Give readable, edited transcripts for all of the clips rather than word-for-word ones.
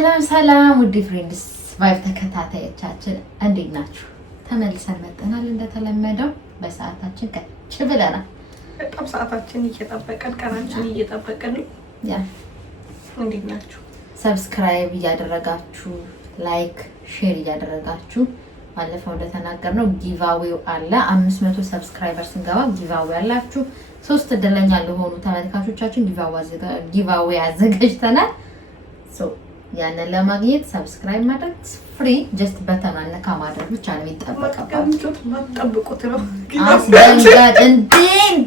ሰላም ውድ ፍሬንድስ ቫይብ ተከታታዮቻችን እንዴት ናችሁ? ተመልሰን መጥተናል። እንደተለመደው በሰዓታችን ከች ብለናል። በጣም ሰዓታችን እየጠበቀን ቀናችን እየጠበቀን ያ እንዴት ናችሁ? ሰብስክራይብ እያደረጋችሁ ላይክ ሼር እያደረጋችሁ ባለፈው እንደተናገርነው ጊቫዌው አለ 500 ሰብስክራይበርስ እንገባ ጊቫዌ አላችሁ 3 እድለኛ ለሆኑ ተመልካቾቻችን ጊቫዌ አዘጋጅተናል። ያንን ለማግኘት ሰብስክራይብ ማድረግ ፍሪ ጀስት በተናነ ካማድረግ ብቻ ነው የሚጠበቀባችሁ። ማጠብቁት ነው አስደንጋጭ እንዴ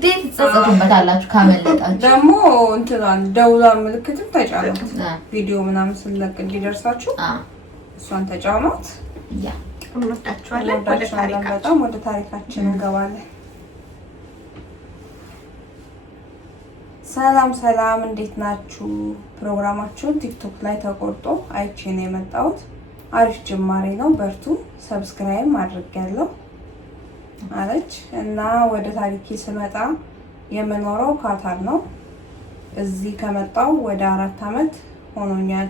ተጸጸቱበታላችሁ ካመለጣችሁ ደግሞ እንትናን ደውላ ምልክትም ተጫኑት ቪዲዮ ምናምን ስለቅ እንዲደርሳችሁ እሷን ተጫኑት። ያ እንወዳችኋለን። ወደ ታሪካችን እንገባለን። ሰላም እንዴት ናችሁ? ፕሮግራማችሁን ቲክቶክ ላይ ተቆርጦ አይቼ ነው የመጣሁት። አሪፍ ጅማሬ ነው፣ በርቱ። ሰብስክራይብ አድርጌያለሁ አለች እና ወደ ታሪኬ ስመጣ የምኖረው ካታር ነው። እዚህ ከመጣሁ ወደ 4 አመት ሆኖኛል።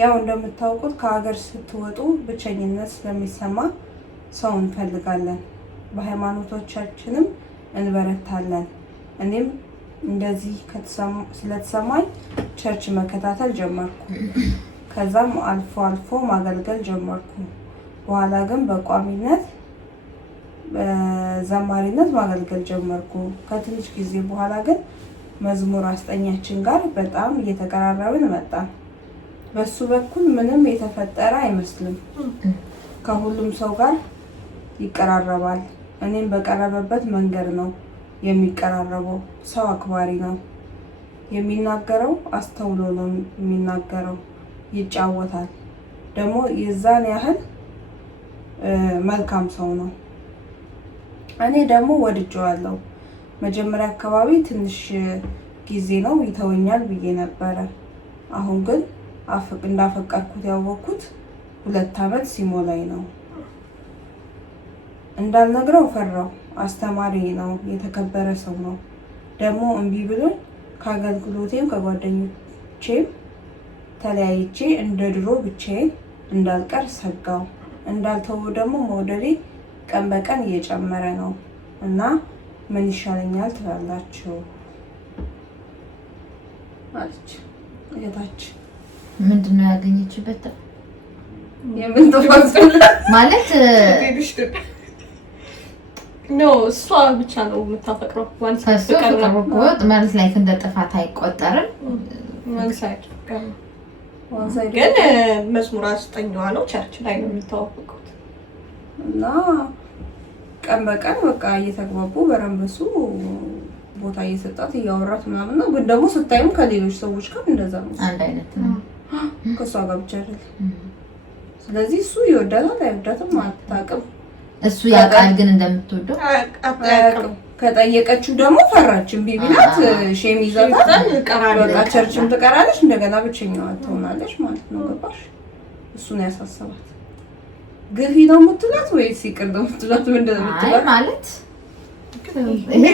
ያው እንደምታውቁት ከሀገር ስትወጡ ብቸኝነት ስለሚሰማ ሰው እንፈልጋለን፣ በሃይማኖቶቻችንም እንበረታለን። እኔም እንደዚህ ስለተሰማኝ ቸርች መከታተል ጀመርኩ። ከዛም አልፎ ማገልገል ጀመርኩ። በኋላ ግን በቋሚነት በዘማሪነት ማገልገል ጀመርኩ። ከትንሽ ጊዜ በኋላ ግን መዝሙር አስጠኛችን ጋር በጣም እየተቀራረብን መጣን። በሱ በኩል ምንም የተፈጠረ አይመስልም። ከሁሉም ሰው ጋር ይቀራረባል። እኔም በቀረበበት መንገድ ነው የሚቀራረበው። ሰው አክባሪ ነው። የሚናገረው አስተውሎ ነው የሚናገረው። ይጫወታል ደግሞ የዛን ያህል መልካም ሰው ነው። እኔ ደግሞ ወድጄዋለሁ። መጀመሪያ አካባቢ ትንሽ ጊዜ ነው ይተወኛል ብዬ ነበረ። አሁን ግን እንዳፈቀርኩት ያወቅኩት 2 አመት ሲሞላኝ ነው። እንዳልነግረው ፈራው። አስተማሪ ነው፣ የተከበረ ሰው ነው። ደግሞ እምቢ ብሎኝ ከአገልግሎቴም ከጓደኞቼም ተለያይቼ እንደ ድሮ ብቻዬን እንዳልቀር ሰጋው። እንዳልተወው ደግሞ መውደዴ ቀን በቀን እየጨመረ ነው እና ምን ይሻለኛል ትላላችሁ አለች እህታችን። ምንድነው ያገኘችበት? የምን ተፈጥሮ ማለት ኖ እሷ ብቻ ነው የምታፈቅረው። ዋን ሳይድ ፍቅር ማለት ላይ እንደ ጥፋት አይቆጠርም። ዋን ሳይድ ግን መዝሙር አስጠኛዋ ነው። ቸርች ላይ ነው የሚተዋወቁት እና ቀን በቀን በቃ እየተግባቡ በረንበሱ ቦታ እየሰጣት እያወራት ምናምን ነው። ግን ደግሞ ስታይም ከሌሎች ሰዎች ጋር እንደዛ ነው፣ አንድ አይነት ነው። ከሷ ጋር ብቻ አይደለም። ስለዚህ እሱ ይወዳታል አይወዳትም አታውቅም። እሱ ያውቃል ግን እንደምትወደው አታውቅም። ከጠየቀችው ደግሞ ፈራችን ቢቢላት ሼም ይዛታል። በቃ ቸርችም ትቀራለች፣ እንደገና ብቸኛዋ ትሆናለች ማለት ነው። ገባሽ? እሱን ያሳሰባት ግፊ ነው የምትላት ወይስ ይቅር ነው የምትላት? ምንድን ነው የምትላት ማለት ይሄ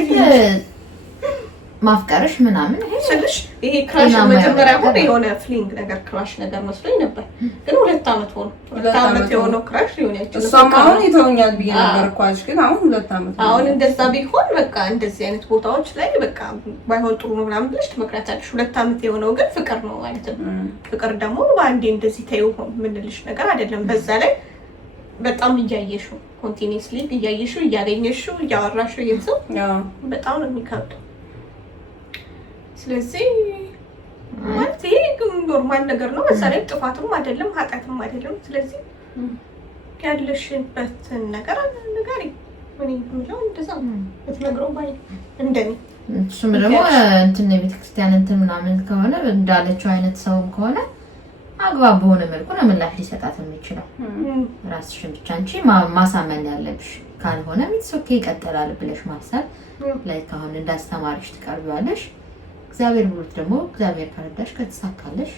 ማፍቀርሽ ምናምን ስለሽ ይሄ ክራሽ መጀመሪያ ሆነ የሆነ ፍሊንግ ነገር ክራሽ ነገር መስሎኝ ነበር። ግን 2 አመት ሆነ። 2 አመት የሆነው ክራሽ ሊሆን ይችላል። እሷም አሁን ይተውኛል ብዬ ነበር እኮ አልሽ። ግን አሁን 2 አመት አሁን እንደዛ ቢሆን በቃ እንደዚህ አይነት ቦታዎች ላይ በቃ ባይሆን ጥሩ ነው ምናምን ብለሽ ትመክራታለሽ። 2 አመት የሆነው ግን ፍቅር ነው ማለት ነው። ፍቅር ደግሞ በአንዴ እንደዚህ ተይው ምንልሽ ነገር አይደለም። በዛ ላይ በጣም እያየሽው ኮንቲኒየስሊ እያየሽው እያገኘሽው እያወራሽው ይሄው በጣም ነው የሚከብደው። ስለዚህ ማለት ይሄ ኖርማል ነገር ነው። በዛ ላይ ጥፋትም አይደለም ኃጢአትም አይደለም። ስለዚህ ያለሽበትን ነገር ንገሪ። ምን ይሁን እንደዛ በትነግረው ባይ እንደኔ እሱም ደግሞ እንትን የቤተክርስቲያን እንትን ምናምን ከሆነ እንዳለችው አይነት ሰውም ከሆነ አግባብ በሆነ መልኩ ነው ምላሽ ሊሰጣት የሚችለው። ራስሽን ብቻ አንቺ ማሳመን ያለብሽ። ካልሆነ ሚትስ ኦኬ ይቀጥላል ብለሽ ማሰብ ላይ ካሁን እንዳስተማሪሽ ትቀርቢዋለሽ። እግዚአብሔር ብሎት ደግሞ እግዚአብሔር ካረዳሽ ከተሳካለሽ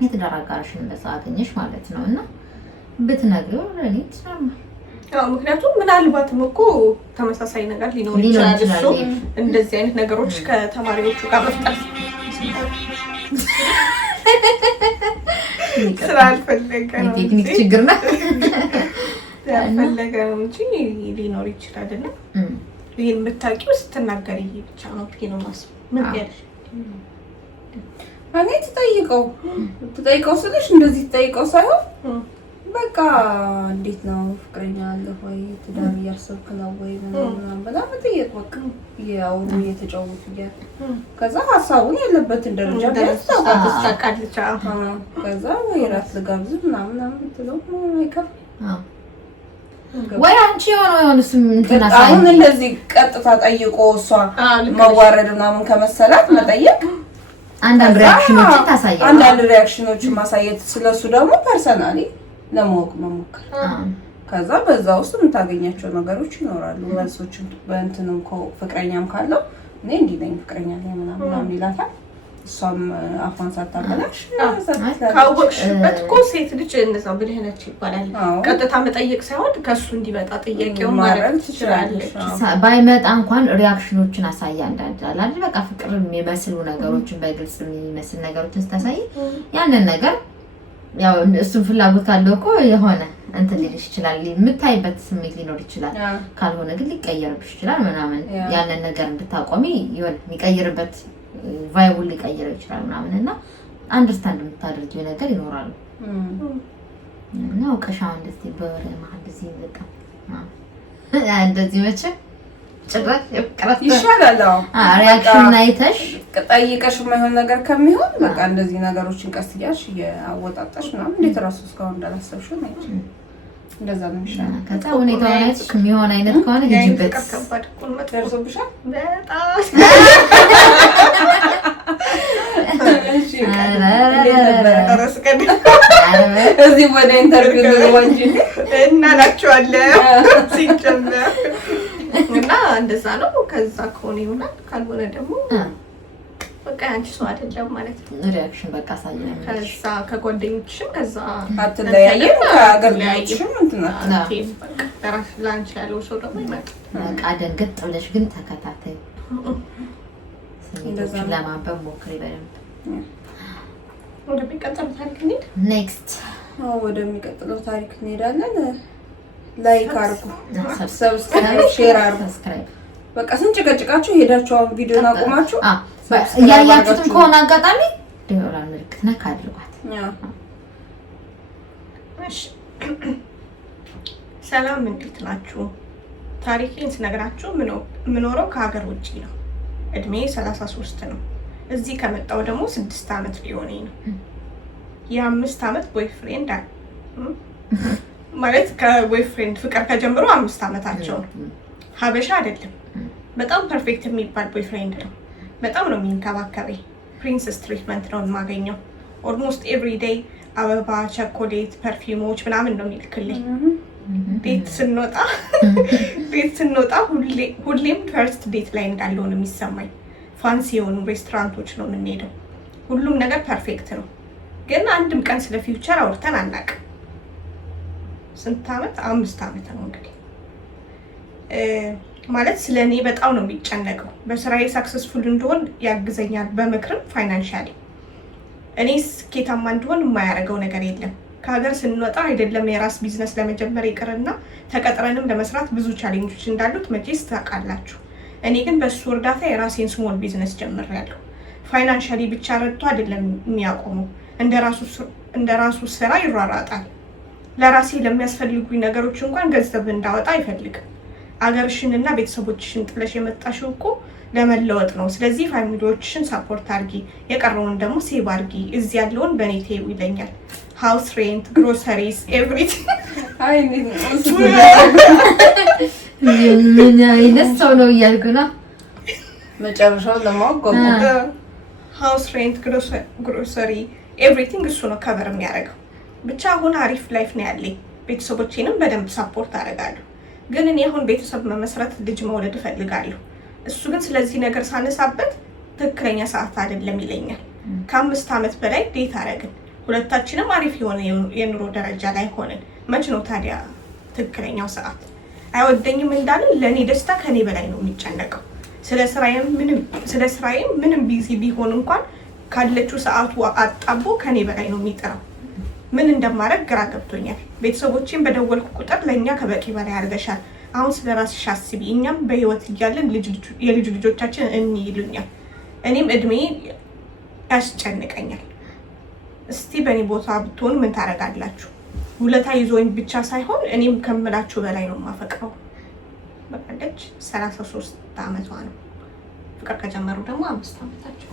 የትዳር አጋርሽን በዛ አገኘሽ ማለት ነው እና ብትነግሪው ለኔ ትሰማል። ምክንያቱም ምናልባትም እኮ ተመሳሳይ ነገር ሊኖር ይችላል። እሱ እንደዚህ አይነት ነገሮች ከተማሪዎቹ ጋር መፍጠር ስላልፈለገ ነው ቴክኒክ ችግር ነው ያልፈለገ ነው እንጂ ሊኖር ይችላል። እና ይሄን የምታውቂው ስትናገሪ ብቻ ነው ብዬ ነው የማስበው። ምን ያለሽ እኔ ትጠይቀው ስልሽ እንደዚህ ትጠይቀው ሳይሆን በቃ እንዴት ነው ፍቅረኛ አለ ወይ ትዳር እያሰብክ ነው ወይ ምናምን ብላ መጠየቅ በቃ ያውሩ እየተጫወቱ እያለ ከዛ ሀሳቡን ያለበትን ደረጃ ታውቃለች። ከዛ ወይ ራት ልጋብዝ ምናምን ብትለው አይከፍ ወይ አንቺ የሆነ ስም እንትና አሁን እንደዚህ ቀጥታ ጠይቆ እሷ መዋረድ ምናምን ከመሰላት መጠየቅ አንዳንድ ሪያክሽኖችን ማሳየት ስለሱ ደግሞ ፐርሰናሊ ለማወቅ መሞከር ከዛ በዛ ውስጥ የምታገኛቸው ነገሮች ይኖራሉ። መልሶችን በእንትንም ፍቅረኛም ካለው እኔ እንዲህ ነኝ ፍቅረኛ ላይ ምናምን ይላታል። እሷም አፏን ሳታበላሽ ካወቅሽበት እኮ ሴት ልጅ እንደዛው ብልህ ነች ይባላል። ቀጥታ መጠየቅ ሳይሆን ከሱ እንዲመጣ ጥያቄውን ማድረግ ትችላለች። ባይመጣ እንኳን ሪያክሽኖችን አሳያ እንዳንዳላ በቃ ፍቅር የሚመስሉ ነገሮችን በግልጽ የሚመስል ነገሮችን ስታሳይ ያንን ነገር ያው እሱን ፍላጎት ካለው እኮ የሆነ እንትን ሊልሽ ይችላል። የምታይበት ስሜት ሊኖር ይችላል። ካልሆነ ግን ሊቀየርብሽ ይችላል ምናምን ያንን ነገር እንድታቆሚ ይወል የሚቀይርበት ቫይቡን ሊቀይረው ይችላል ምናምን እና አንደርስታንድ የምታደርጊው ነገር ይኖራሉ። እና አውቀሻው እንደዚህ በወሬ መሀል እንደዚህ በቃ እንደዚህ መቼ ጭራሽ ፍቅረት ይሻላል። ሪያክሽን አይተሽ ጠይቀሽ የማይሆን ነገር ከሚሆን በቃ እንደዚህ ነገሮችን ቀስ እያልሽ እያወጣጣሽ ምናምን እንዴት እራሱ እስካሁን እንዳላሰብሽው ነው እንደዛ ነው የሚሻለው። ከዛ ሁኔታው አይነት የሚሆን አይነት ከሆነ ሂጂበት። ደርሶብሻል በጣም እዚህ ወደ ኢንተርቪው ነው እንጂ እናላችኋለን ሲጀመር እና እንደዛ ነው። ከዛ ከሆነ ይሆናል፣ ካልሆነ ደግሞ በቃ አንቺ ሰው አይደለም ማለት ነው። ሪአክሽን በቃ ሳይሆን ከዛ ከጓደኞችሽም ከዛ አትለያየም፣ ከአገልግሎትሽም እንትና በቃ ለራስ ላንቺ ያለው ሰው ደግሞ ይመጣል። በቃ ደንገጥ ብለሽ ግን ተከታታይ ስሜቶችን ለማንበብ ሞክሪ በደንብ። ወደሚቀጥለው ታሪክ እንሂድ። ኔክስት ወደሚቀጥለው ታሪክ እንሄዳለን። ላይክ አርጉ፣ ሰብስክራይብ፣ ሼር አርጉ። በቃ ስንጨቀጭቃችሁ ሄዳችኋን ቪዲዮን አቁማችሁ እያያችሁትም ከሆነ አጋጣሚ ደወል ምልክት ነካ አድርጓት። እሺ ሰላም፣ እንዴት ናችሁ? ታሪኬን ስነግራችሁ የምኖረው ከሀገር ውጭ ነው። እድሜ 33 ነው። እዚህ ከመጣው ደግሞ 6 ዓመት ሊሆነኝ ነው። የ5 ዓመት ቦይፍሬንድ ማለት ከቦይፍሬንድ ፍቅር ከጀምሮ 5 ዓመታቸው ነው። ሀበሻ አይደለም። በጣም ፐርፌክት የሚባል ቦይፍሬንድ ነው። በጣም ነው የሚንከባከበኝ። ፕሪንሰስ ትሪትመንት ነው የማገኘው። ኦልሞስት ኤቭሪ ዴይ አበባ፣ ቸኮሌት፣ ፐርፊውሞች ምናምን ነው የሚልክልኝ። ዴት ስንወጣ ሁሌም ፈርስት ዴት ላይ እንዳለው ነው የሚሰማኝ። ፋንሲ የሆኑ ሬስቶራንቶች ነው የምንሄደው። ሁሉም ነገር ፐርፌክት ነው። ግን አንድም ቀን ስለ ፊውቸር አውርተን አናውቅም። ስንት ዓመት? 5 ዓመት ነው እንግዲህ። ማለት ስለ እኔ በጣም ነው የሚጨነቀው። በስራዬ ሳክሰስፉል እንደሆን ያግዘኛል፣ በምክርም ፋይናንሻሊ። እኔ ስኬታማ እንደሆን የማያደርገው ነገር የለም። ከሀገር ስንወጣ አይደለም የራስ ቢዝነስ ለመጀመር ይቅርና ተቀጥረንም ለመስራት ብዙ ቻሌንጆች እንዳሉት መቼስ ታውቃላችሁ። እኔ ግን በሱ እርዳታ የራሴን ስሞል ቢዝነስ ጀምሬያለሁ። ፋይናንሻሊ ብቻ ረድቶ አይደለም የሚያቆመው፣ እንደራሱ ስራ ይሯሯጣል። ለራሴ ለሚያስፈልጉኝ ነገሮች እንኳን ገንዘብ እንዳወጣ አይፈልግም። አገርሽንና ቤተሰቦችሽን ጥለሽ የመጣሽው እኮ ለመለወጥ ነው። ስለዚህ ፋሚሊዎችሽን ሳፖርት አርጊ፣ የቀረውን ደግሞ ሴቭ አርጊ፣ እዚህ ያለውን በኔ ቴው ይለኛል። ሃውስ ሬንት፣ ግሮሰሪስ፣ ኤቭሪቲንግ። ምን አይነት ሰው ነው እያልኩ ነው መጨረሻውን ለማወቅ። ሃውስ ሬንት፣ ግሮሰሪ፣ ኤቭሪቲንግ እሱ ነው ከቨር የሚያደርገው። ብቻ አሁን አሪፍ ላይፍ ነው ያለኝ። ቤተሰቦቼንም በደንብ ሳፖርት አደርጋለሁ። ግን እኔ አሁን ቤተሰብ መመስረት፣ ልጅ መውለድ እፈልጋለሁ። እሱ ግን ስለዚህ ነገር ሳነሳበት ትክክለኛ ሰዓት አይደለም ይለኛል። ከ5 ዓመት በላይ ዴት አደረግን። ሁለታችንም አሪፍ የሆነ የኑሮ ደረጃ ላይ ሆነን መች ነው ታዲያ ትክክለኛው ሰዓት? አይወደኝም እንዳልን ለእኔ ደስታ ከኔ በላይ ነው የሚጨነቀው። ስለ ስራዬም ምንም ቢዚ ቢሆን እንኳን ካለችው ሰዓቱ አጣቦ ከኔ በላይ ነው የሚጥረው። ምን እንደማደርግ ግራ ገብቶኛል። ቤተሰቦቼን በደወልኩ ቁጥር ለእኛ ከበቂ በላይ አድርገሻል፣ አሁን ስለ ራስሽ አስቢ፣ እኛም በህይወት እያለን የልጅ ልጆቻችን ይሉኛል። እኔም እድሜ ያስጨንቀኛል። እስቲ በእኔ ቦታ ብትሆን ምን ታደርጋላችሁ? ውለታ ይዞኝ ብቻ ሳይሆን እኔም ከምላችሁ በላይ ነው የማፈቅረው በቃለች። 33 ዓመቷ ነው። ፍቅር ከጀመሩ ደግሞ 5 ዓመታቸው።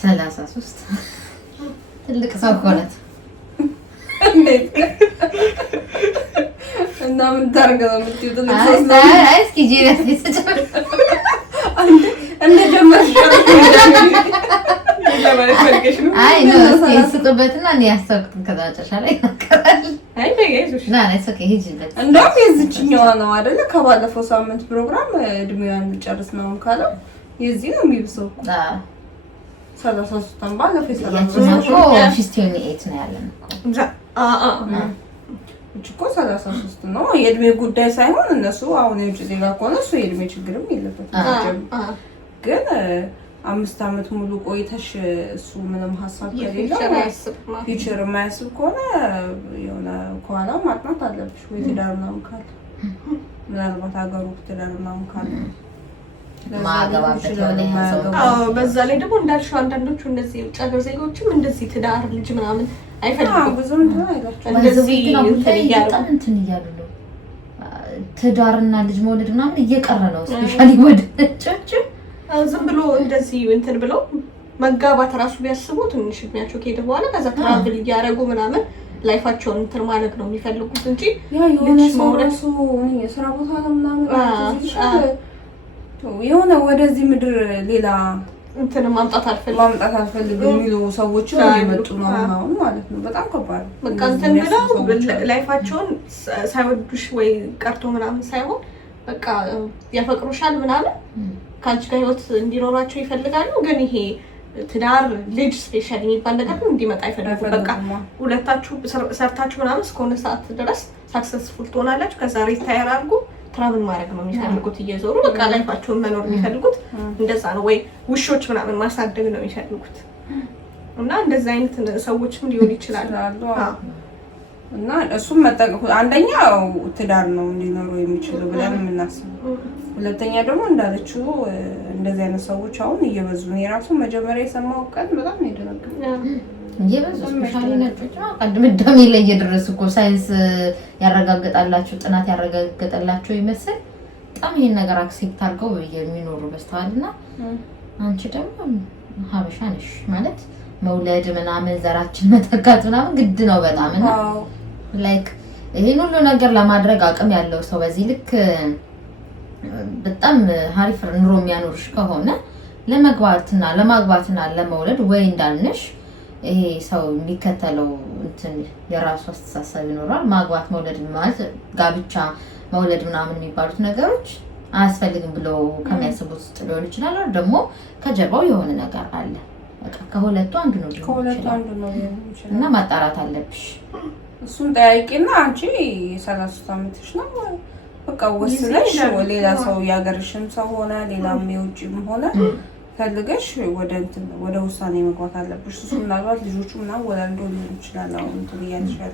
33 ትልቅ ሰው ሆነት እና ምን ታርገው የምትይው ትልቅ ሰው አይ እስኪ ጂራስ ሊሰጨው እንደጀመርሽ አይ ነው እስኪ ስጡበትና እኔ ያሰብኩት ከዛ መጨረሻ ላይ ይናገራል። አይ በየሱሽ ና ነው እስኪ ሂጂለት። እንደውም የዚችኛዋ ነው አይደለ? ከባለፈው ሳምንት ፕሮግራም እድሜዋን ጨርስ ነው ካለው የዚህ ነው የሚብሰው እኮ 33 አምባ ለፈይ 58 ነው ያለን እኮ 33 ነው። የእድሜ ጉዳይ ሳይሆን እነሱ አሁን የውጭ ዜጋ ከሆነ እሱ የእድሜ ችግርም የለበትም። ግን 5 ዓመት ሙሉ ቆይተሽ እሱ ምንም ሀሳብ ከሌለው ፊውቸር የማያስብ ከሆነ የሆነ ከኋላ ማጥናት አለብሽ ወይ ትዳር ምናምን ካለ ምናልባት ሀገሩ ትዳር ምናምን ካለ በዛ ላይ ደግሞ እንዳልሽው አንዳንዶቹ እንደዚህ የውጭ ሀገር ዜጎችም እንደዚህ ትዳር ልጅ ምናምን አይፈልጉም። ብዙም አይላቸው እንደዚህ እንትን እያሉ ነው። ትዳርና ልጅ መውለድ ምናምን እየቀረ ነው። ስፔሻሊ ወደ ነጮች ዝም ብሎ እንደዚህ እንትን ብለው መጋባት ራሱ ቢያስቡ ትንሽ እድሜያቸው ከሄደ በኋላ ከዛ ትራቭል እያደረጉ ምናምን ላይፋቸውን እንትን ማለት ነው የሚፈልጉት እንጂ የሆነ ሰው ራሱ የስራ ቦታ ነው ምናምን የሆነ ወደዚህ ምድር ሌላ እንትን ማምጣት አልፈልግም የሚሉ ሰዎች እየመጡ ነው አሁን ማለት ነው። በጣም ከባድ በቃ እንትን ብለው ላይፋቸውን ሳይወዱሽ ወይ ቀርቶ ምናምን ሳይሆን በቃ ያፈቅሩሻል ምናምን ከአንቺ ጋር ህይወት እንዲኖራቸው ይፈልጋሉ። ግን ይሄ ትዳር ልጅ ስፔሻሊ የሚባል ነገር እንዲመጣ አይፈልጉም። በቃ ሁለታችሁ ሰርታችሁ ምናምን እስከሆነ ሰዓት ድረስ ሳክሰስፉል ትሆናላችሁ። ከዛ ሪታየር አድርጉ ትራቭል ማድረግ ነው የሚፈልጉት እየዞሩ በቃ ላይፋቸውን መኖር የሚፈልጉት እንደዛ ነው። ወይ ውሾች ምናምን ማሳደግ ነው የሚፈልጉት። እና እንደዛ አይነት ሰዎችም ሊሆን ይችላል እና እሱም መጠቀም አንደኛው ትዳር ነው እንዲኖሩ የሚችለው ብለን የምናስበው። ሁለተኛ ደግሞ እንዳለችው እንደዚህ አይነት ሰዎች አሁን እየበዙ ነው። የራሱ መጀመሪያ የሰማው ቀን በጣም ነው የደረገው። እየበዙ ስፔሻሊ ነጮች ድምዳሜ ላይ እየደረሱ እኮ ሳይንስ ያረጋግጣላቸው ጥናት ያረጋግጣላቸው ይመስል በጣም ይሄን ነገር አክሴፕት አድርገው የሚኖሩ በስተዋልና አንቺ ደግሞ ሀበሻ ነሽ ማለት መውለድ ምናምን ዘራችን መተካት ምናምን ግድ ነው በጣም እና ላይክ ይሄን ሁሉ ነገር ለማድረግ አቅም ያለው ሰው በዚህ ልክ በጣም ሀሪፍ ኑሮ የሚያኖርሽ ከሆነ ለማግባትና ለመውለድ ወይ እንዳልነሽ ይሄ ሰው የሚከተለው እንትን የራሱ አስተሳሰብ ይኖራል። ማግባት መውለድ ማለት ጋብቻ መውለድ ምናምን የሚባሉት ነገሮች አያስፈልግም ብለው ከሚያስቡት ውስጥ ሊሆን ይችላል። ደግሞ ከጀርባው የሆነ ነገር አለ። በቃ ከሁለቱ አንዱ ነው እና ማጣራት አለብሽ። እሱን ጠያቂና አንቺ 33 ዓመትሽ ነው በቃ ወስነሽ ሌላ ሰው ያገርሽም ሰው ሆነ ሌላም የውጭም ሆነ ፈልገሽ ወደ ውሳኔ መግባት አለብሽ። እሱ ምናልባት ልጆቹ ምናምን ወላልዶ ሊሆን ይችላል አሁን እንትን እያልሻል።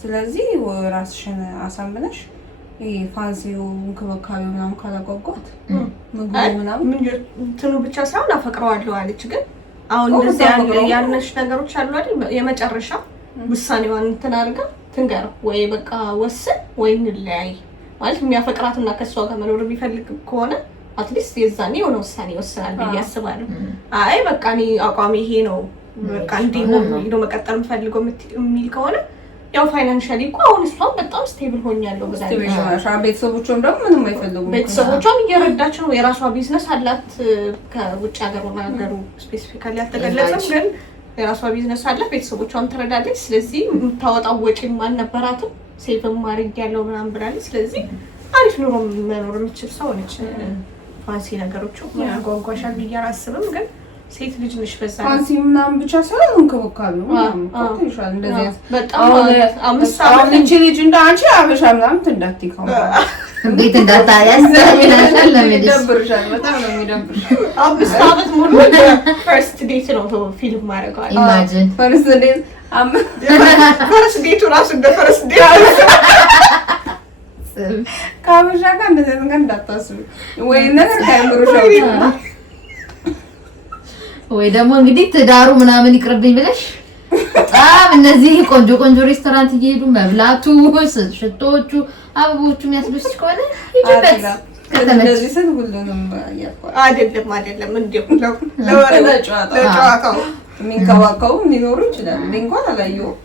ስለዚህ ራስሽን አሳምነሽ ፋንሲው እንክብካቤ ምናምን ካላጓጓት ምግቡ ምናምን እንትኑ ብቻ ሳይሆን አፈቅረዋለሁ አለች። ግን አሁን እንደዚህ ያልነሽ ነገሮች አሉ አይደል? የመጨረሻ ውሳኔዋን እንትን አድርጋ ትንገረው ወይ በቃ ወስን ወይ እንለያይ ማለት የሚያፈቅራትና ከሷ ጋር መኖር የሚፈልግ ከሆነ አትሊስት የዛኔ የሆነ ውሳኔ ይወስናል ብዬ አስባለሁ። አይ በቃ እኔ አቋሚ ይሄ ነው በቃ እንዲህ ነው መቀጠል የምፈልገው የሚል ከሆነ ያው ፋይናንሻሊ እኮ አሁን እሷም በጣም ስቴብል ሆኛለሁ ብላለች። ቤተሰቦቿም ደግሞ ምንም አይፈልጉም። ቤተሰቦቿም እየረዳች ነው። የራሷ ቢዝነስ አላት። ከውጭ ሀገር ወደ ሀገሩ ስፔሲፊካሊ አልተገለጸም፣ ግን የራሷ ቢዝነስ አላት። ቤተሰቦቿም ትረዳለች። ስለዚህ የምታወጣው ወጪም አልነበራትም። ሴቭም ማድረግ ያለው ምናምን ብላለች። ስለዚህ አሪፍ ኑሮ መኖር የምችል ሰው ነች። ፋንሲ ነገሮቹ ያጓጓሻል ብዬ አላስብም፣ ግን ሴት ልጅ ነሽ። በዛ ፋንሲ ምናምን ብቻ ሳይሆን እንክብካቤው ምናምን ይሻል። እንደዚህ በጣም 5 ዓመት ልጅ እንደ አንቺ አበሻ ምናምን እንዳትይከው ቤት እንዳታያስተናሻል ለምንድን ይደብርሻል? በጣም ነው የሚደብርሽ። 5 ዓመት ሙሉ ፈርስት ዴት ነው ፊልም ማድረገው። ኢማጂን ፈርስት ዴት ፈርስት ዴቱ ራሱ እንደ ፈርስት ዴት ከአበሻ ጋር እንደዚህ ነገር እንዳታስቢ ወይ ነገር ካይምሮሽ ወይ ደግሞ እንግዲህ ትዳሩ ምናምን ይቅርብኝ ብለሽ በጣም እነዚህ ቆንጆ ቆንጆ ሬስቶራንት እየሄዱ መብላቱ፣ ሽቶዎቹ፣ አበቦቹ የሚያስደስት ከሆነ ይጅበት እንደዚህ ስል ሁሉንም ያቋል አይደለም እንዴው ለጨዋታው የሚንከባከቡ ሊኖሩ ይችላል። እኔ እንኳን አላየሁም።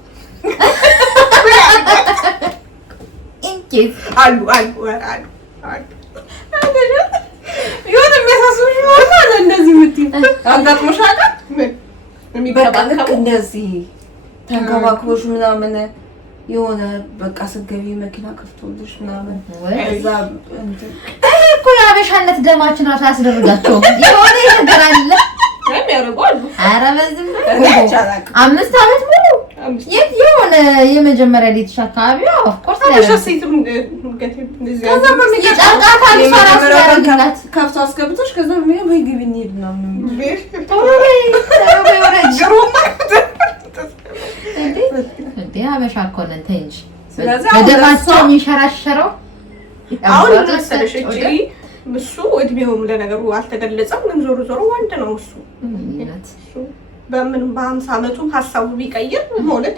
አሉ የሆነ የሚያሳስብሽ ማለት እንደዚህ የምትይው አጋጥሞሽ አውቃ? በቃ ልክ እንደዚህ ተንከባክቦሽ ምናምን የሆነ በቃ ስትገቢ መኪና ከፍቶልሽ ምናምን እዛ እንትን እኮ የአበሻነት ደማችን ራሱ ያስደርጋቸውም የሆነ ነገር አለ ያደርጓሉ። ኧረ በዝም 5 ዓመት ሙሉ የሆነ የመጀመሪያ ዴትሽ አካባቢ ኦፍኮርስ ከፍቶ አስገብቶሽ ከዛ ወይ ግቢ እንሂድ ነው እንዴ አበሻ እኮ ነን። ተይ እንጂ በደማቸው የሚንሸራሸረው አሁን መሰለሽ እቺ እሱ እድሜውም ለነገሩ አልተገለጸም፣ ግን ዞሮ ዞሮ ወንድ ነው እሱ። በምን በ50 ዓመቱ ሀሳቡ ቢቀይር መውለድ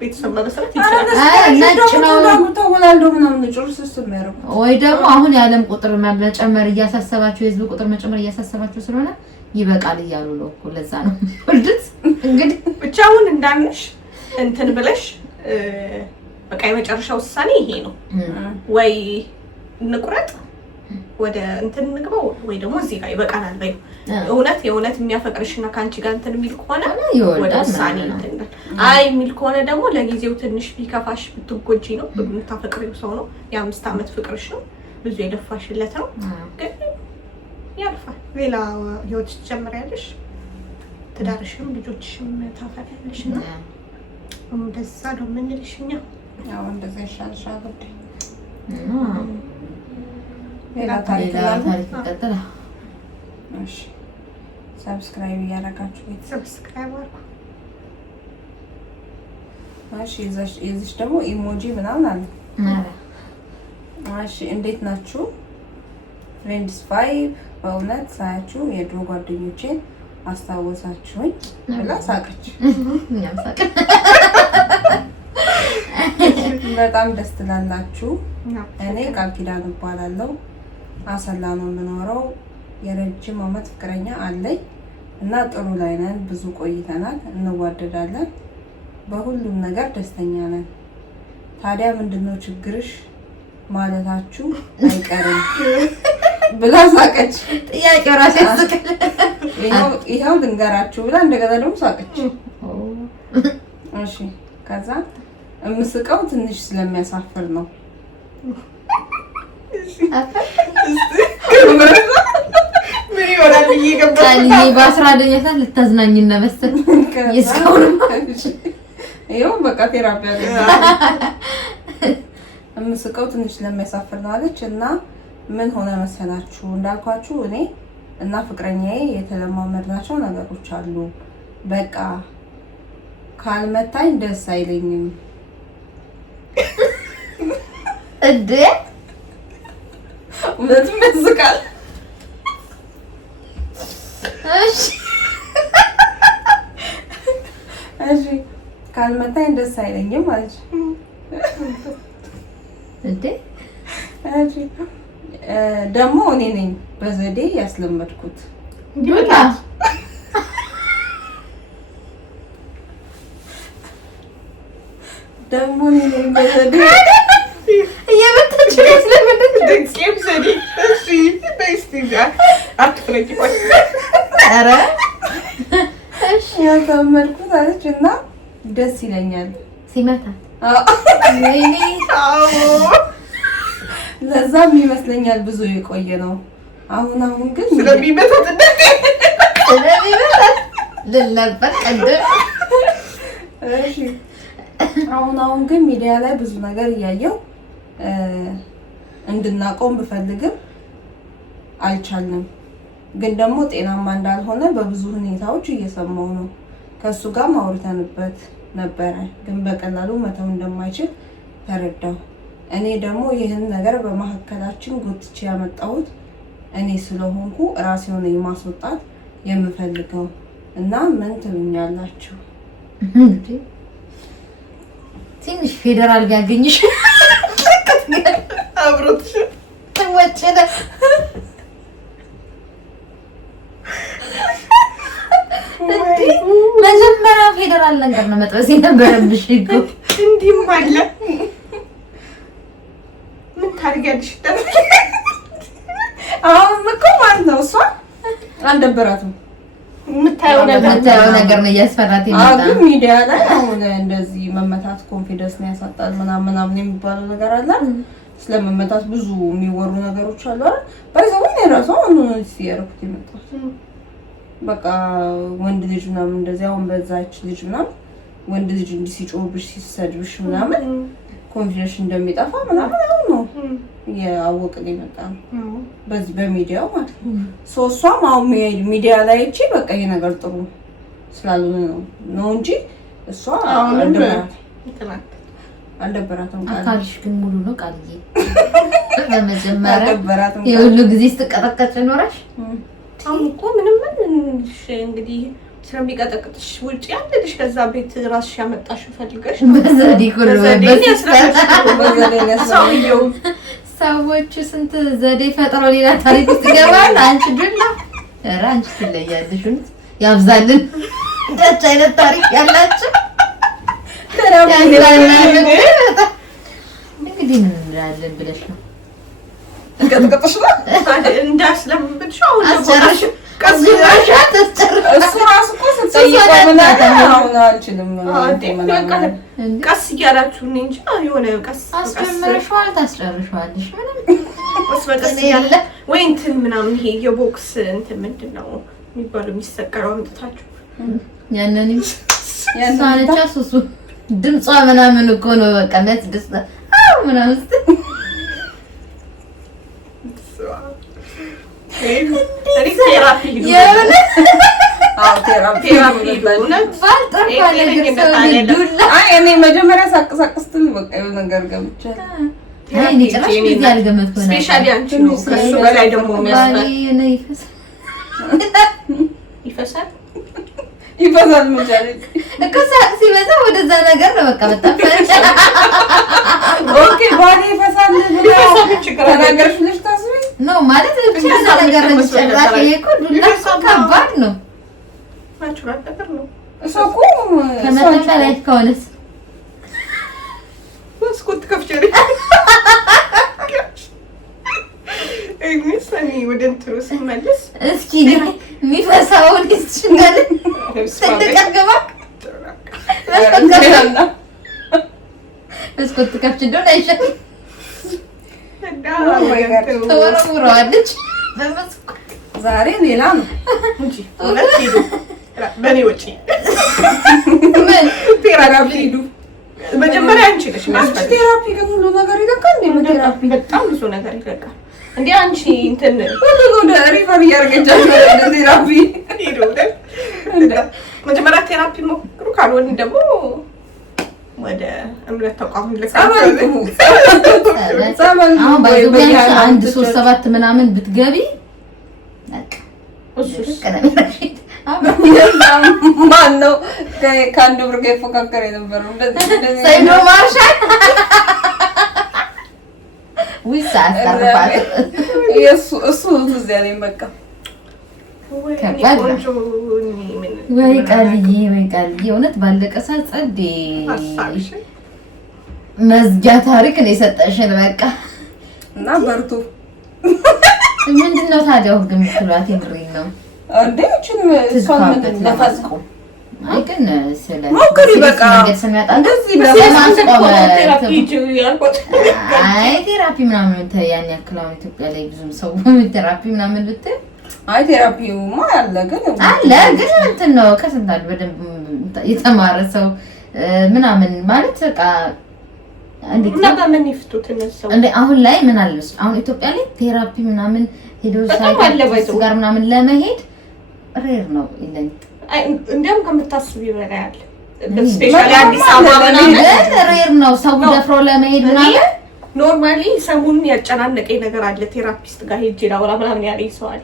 ቤተሰብ መመስረት ይችላል። ነጭ ነው ተወላልዶ ምናምን ጭርስ የሚያደርጉ ወይ ደግሞ አሁን የዓለም ቁጥር መጨመር እያሳሰባቸው የህዝብ ቁጥር መጨመር እያሳሰባቸው ስለሆነ ይበቃል እያሉ ነው እኮ። ለዛ ነው ወልድት እንግዲህ ብቻውን እንዳንሽ እንትን ብለሽ በቃ የመጨረሻ ውሳኔ ይሄ ነው። ወይ እንቁረጥ ወደ እንትን እንግባው ወይ ደግሞ እዚህ ጋር ይበቃናል በይ። የእውነት የሚያፈቅርሽና ካንቺ ጋር እንትን የሚል ከሆነ ወደ ውሳኔ እንትን አይ የሚል ከሆነ ደግሞ ለጊዜው ትንሽ ቢከፋሽ ብትጎጂ ነው። የምታፈቅሪው ሰው ነው። የ5 ዓመት ፍቅርሽ ነው። ብዙ የለፋሽለት ነው። ግን ያልፋል። ሌላ ህይወት ትጀምሪያለሽ። ትዳርሽም ልጆችሽም ታፈሪያለሽ እና እንደዛ ነው የምንልሽ እኛ። ያው እንደዛ ይሻልሻል ጉዳይ ሌላ ታሪክ ይቀጥላል። እሺ ሰብስክራይብ እያደረጋችሁ ሰብስክራይብ አድርጉ። እሺ የዚች ደግሞ ኢሞጂ ምናምን አለ። እሺ እንዴት ናችሁ? ፍሬንድስ 5 በእውነት ሳያችሁ የድሮ ጓደኞቼን አስታወሳችሁኝ ብላ ሳቀች። በጣም ደስ ትላላችሁ። እኔ ቃል ኪዳን እባላለሁ። አሰላ ነው የምኖረው። የረጅም ዓመት ፍቅረኛ አለኝ እና ጥሩ ላይ ነን። ብዙ ቆይተናል። እንዋደዳለን። በሁሉም ነገር ደስተኛ ነን። ታዲያ ምንድነው ችግርሽ ማለታችሁ አይቀርም ብላ ሳቀች። ጥያቄው ራሴ ያስቀል። ይኸው ልንገራችሁ ብላ እንደገና ደግሞ ሳቀች። እሺ ከዛ የምስቀው ትንሽ ስለሚያሳፍር ነው። ምን ይሆናል ብዬ ገባኝ። በ11ኛ ሰዓት ልታዝናኝና መሰል እስካሁንማ ይኸው በቃ ቴራፒ የምስቀው ትንሽ ስለሚያሳፍር ነው አለች። እና ምን ሆነ መሰላችሁ እንዳልኳችሁ እኔ እና ፍቅረኛዬ የተለማመድናቸው ነገሮች አሉ። በቃ ካልመታኝ ደስ አይለኝም። እንዴ እውነትም ያስቃል። እሺ ካልመታኝ ደስ አይለኝም ማለት እንዴ እሺ ደግሞ እኔ ነኝ በዘዴ ያስለመድኩት። ዱላ ደግሞ እኔ ነኝ በዘዴ እየመታችሁ ያስለመድኩት። ደቂም ዘዴ እሺ በስቲጋ አትፍረቂ ቆይ ኧረ እሺ ያስለመድኩት አለች እና ደስ ይለኛል ሲመታ ወይኔ ለዛም ይመስለኛል ብዙ የቆየ ነው። አሁን ግን ስለሚመታት ልነበር ቀደም። እሺ አሁን ግን ሚዲያ ላይ ብዙ ነገር እያየው እንድናቆም ብፈልግም አልቻልንም። ግን ደግሞ ጤናማ እንዳልሆነ በብዙ ሁኔታዎች እየሰማው ነው። ከሱ ጋር ማውርተንበት ነበረ፣ ግን በቀላሉ መተው እንደማይችል ተረዳው። እኔ ደግሞ ይህን ነገር በመካከላችን ጎትቼ ያመጣሁት እኔ ስለሆንኩ ራሴውን የማስወጣት የምፈልገው እና ምን ትሉኛላችሁ? ትንሽ ፌደራል ቢያገኝሽ አብሮት ተወጨለ መጀመሪያ ፌደራል ነገር ነው መጥበስ የነበረብሽ እኮ። እንዲህም አለ ምን ታርጋለሽ? አሁን እኮ ማለት ነው እሷ አልደበራትም። የምታየው ነገር ነው እያስፈራት ይመጣ። ግን ሚዲያ ላይ አሁን እንደዚህ መመታት ኮንፊደንስ ነው ያሳጣል ምናምን የሚባለው ነገር አለ። ስለመመታት ብዙ የሚወሩ ነገሮች አሉ አይደል? ባይዘው ነው የራሷ ነው ሲያረኩት ይመጣል። በቃ ወንድ ልጅ ምናምን እንደዚህ አሁን በዛች ልጅ ምናምን ወንድ ልጅ እንዲህ ሲጮህብሽ ሲሰድብሽ ምናምን ኮንፊደንስ እንደሚጠፋ ምናምን አሁን ነው ያወቅን ይመጣል በዚህ በሚዲያው ማለት ነው። እሷም አሁን ሚዲያ ላይ እቺ በቃ ይሄ ነገር ጥሩ ስላልሆነ ነው እንጂ እሷ አልደበራትም። አካልሽ ግን ሙሉ ነው ቃልዬ። በመጀመሪያ የሁሉ ጊዜ ስትቀጠቀጭ ኖረሽ አሁን እኮ ምንም እንግዲህ ስለሚቀጠቅጥሽ ውጪ ያለሽ ከዛ ቤት ራስሽ ያመጣሽ ፈልገሽ በዘዴ ሁሉ ሰውየው ሰዎች ስንት ዘዴ ፈጥረው ሌላ ታሪክ ውስጥ ይገባል። አንቺ ድላ ኧረ አንቺ ትለያለሽ። ያብዛልን እንደዚህ አይነት ታሪክ ያላችሁ እንግዲህ ምን እንላለን ብለሽ ነው እንቀጥቀጥሽ ነው እንዳስለምብልሽ አሁን አስጨርሽ እሱ ራሱ እኮ ስትጠይቀው ምናምን አሁን አልችልም ቀስ እያላችሁ እንጂ የሆነ ቀስ አስጀምረሽዋል ታስጨርሽዋለሽ። ምንም ቀስ እያለ ወይ እንትን ምናምን ይሄ የቦክስ እንትን ምንድን ነው የሚባለው የሚሰቀረው አምጥታችሁ ያንን ያንሳነቻ ሱሱ ድምጿ ምናምን እኮ ነው በቃ የሚያስደስታ ምናምን እኔ መጀመሪያ ሳቅሳቅ ስትል በቃ የሆነ ነገር ገምቻለሁ። ስፔሻሊ አንቺ ነው ከእሱ በላይ ደግሞ ይፈሳል መቻለች እኮ ሲበዛ ወደዛ ነገር ነው በቃ በጣም ኦኬ ባኔ ይፈሳል ተናገርሽ ልጅ ታስቢ ነው ማለት ብቻ ነገር ነው። ጭራሽ ይሄ እኮ ዱላ ከባድ ነው። ናቹራል ነገር ነው። እሱ እኮ ከመጠን በላይ ከሆነስ መስኮት ከፍቼ ሰኒ ወደ እንትኑ ስመለስ እስኪ የሚፈሳውን ይችላል ተደቀቀባ መስኮት ከፍቼ እንደሆነ አይሻልም ተወረውረዋለች በመስኮት። ዛሬ ሌላ ነው እንጂ እውነት ሄዱ በኔ ወጪ ቴራፒ ሄዱ። መጀመሪያ አንቺ ነሽ የሚያስፈልግ ቴራፒ ግን ሁሉ ነገር ይለካል እንዴ? ቴራፒ በጣም ብዙ ነገር ይለካል እንዴ? አንቺ እንትን ሁሉ ወደ ሪፈር እያደረገቻችሁ ወደ ቴራፒ ሄዱ። መጀመሪያ ቴራፒ ሞክሩ፣ ካልሆነ ደግሞ ወደ እምነት ተቋም ልካችሁ አሁን ባይዘው አንድ 3-7 ምናምን ብትገቢ ማን ነው ከአንድ ብር ጋር ይፎካከር የነበረው? ሰይዶ ማርሻል ዊሳ አስተርፋት እሱ እዚህ ያለኝ በቃ ወይ ቃልዬ እውነት ባለቀ ሰዓት ጸዴ መዝጊያ ታሪክ ነው የሰጠሽን በቃ እና በርቱ። ምንድነው ታዲያ ወግ የምትሏት? የምሬን ነው እንዴ? እቺን እሷን ምንድን ለፋስቆ አይ ግን ስለ ሞክሪ በቃ ስንመጣ እንደዚህ አይ ቴራፒ ምናምን ያን ያክል አሁን ኢትዮጵያ ላይ ብዙም ሰው ቴራፒ ምናምን ብትል አይ ቴራፒውማ አለ ግን እንትን ነው ከስንት በደንብ የተማረ ሰው ምናምን ማለት በቃ እና በምን ይፍቱት እነሱ እንዴ? አሁን ላይ ምን አለ መሰለኝ አሁን ኢትዮጵያ ላይ ቴራፒ ምናምን ሄዶ ሳይኮሎጂስት ጋር ምናምን ለመሄድ ሬር ነው ይለኝ። እንደውም ከምታስብ ይበላል። ስፔሻሊ አዲስ አበባ ምናምን ሬር ነው ሰው ደፍሮ ለመሄድ ምናምን። ኖርማሊ ሰሙን ያጨናነቀኝ ነገር አለ ቴራፒስት ጋር ሄጄ ላውራ ምናምን ያለኝ ሰው አለ።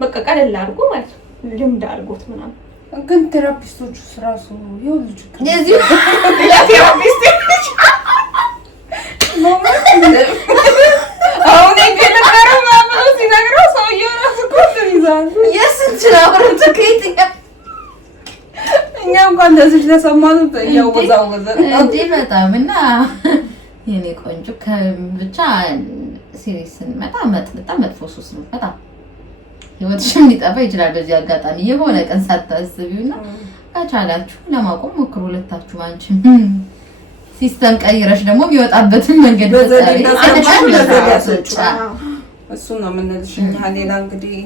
በቃ ቀለል አድርጎ ማለት ነው ልምድ አድርጎት ምናምን። ግን ቴራፒስቶቹ ራሱ ይኸውልሽ የዚህ ቴራፒስት አሁን የገለበረው ምናምን ሲነግረው ሰውዬው ራሱ ኮንትር ይዛል። የስንት ነው ትክክለኛ እኛ እንኳን እንደዚህ ተሰማኑ ያወዛወዘ እንዴ በጣም እና የኔ ቆንጆ ከብቻ ሲሪየስ መጣ በጣም መጥፎ ሱስ ነው። በጣም ህይወትሽም ሊጠፋ ይችላል በዚህ አጋጣሚ የሆነ ቀን ሳታስቢውና ካቻላችሁ ለማቆም ሞክሩ ሁለታችሁ። አንቺ ሲስተም ቀይረሽ ደግሞ የሚወጣበትን መንገድ በዘዴ እሱ ነው የምንልሽ። ሌላ እንግዲህ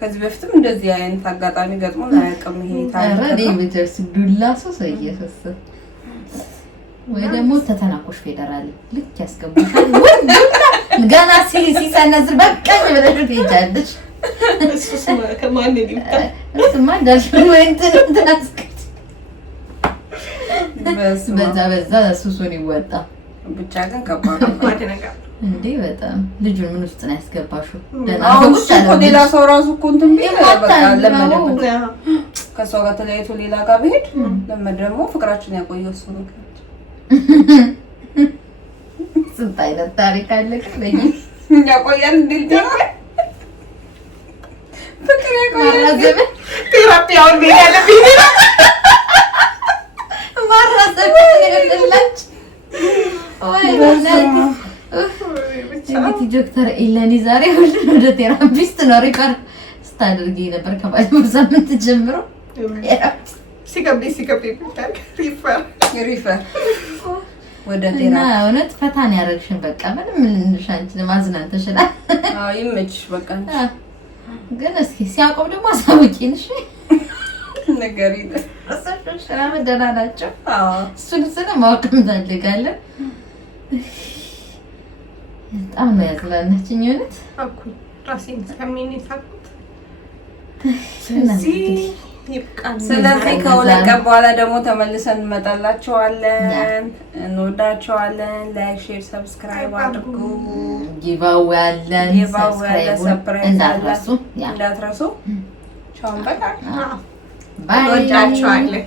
ከዚህ በፊትም እንደዚህ አይነት አጋጣሚ ገጥሞን አያውቅም። ይሄ ታዲያ ቢተርስ ዱላ ሱስ እየፈሰ ወይ ደግሞ ተተናኮሽ ፌደራል ልክ ያስገቡሻል። ገና ሲሰነዝር በቃኝ ብለሽ ትሄጃለሽ። እሱስ ከማን ይልታ እሱማ ዳሽ ወይ እንትን አስቀጥ በዛ ሱሱን ይወጣ። ብቻ ግን ከባድ ነገር እንዴ በጣም ልጁን ምን ውስጥ ነው ያስገባሽው? አሁን እኮ ሌላ ሰው ራሱ እኮ እንትን ቢል በቃ ለመደበት ከሰው ጋር ተለያይቶ ሌላ ጋር ብሄድ ለመደሞ ፍቅራችን ያቆየው እሱ ነው። ስንት አይነት ታሪክ አለ ከለኝ ያቆያል እንዴ ፍቅር ያቆያል። ቴራፒ አሁን ምን ያለብኝ ማራዘብ ይልላች ወይ እንግዲህ ዶክተር ኢለኒ ዛሬ ሁሉን ወደ ቴራፒስት ነው ሪፈር ስታደርጊ ነበር ከባለፈው ሳምንት ጀምሮ። ሲገቢ ሪፈር ወደ እና ቴራፒ እውነት ፈታን ያደረግሽን በቃ ምንም ልንልሽ አንቺን ማዝናንተሽላል። አዎ ይመችሽ በቃ ግን እስኪ ሲያቆም ደግሞ አሳውቂን እሺ። ነገር ይላል እሱሽ ምናምን ደህና ናቸው። አዎ እሱን ማወቅ እንፈልጋለን። በጣም ነው ያዝናናችኝ እውነት አኩ ራሴን ከምን ይታቁት። ስለዚህ ከሁለት ቀን በኋላ ደግሞ ተመልሰን እንመጣላችኋለን። እንወዳችኋለን። ላይክ፣ ሼር፣ ሰብስክራይብ አድርጉ። ጊቫዌ አለን። ሰብስክራይብ እንዳትረሱ። ቻው በቃ ባይ። እንወዳችኋለን።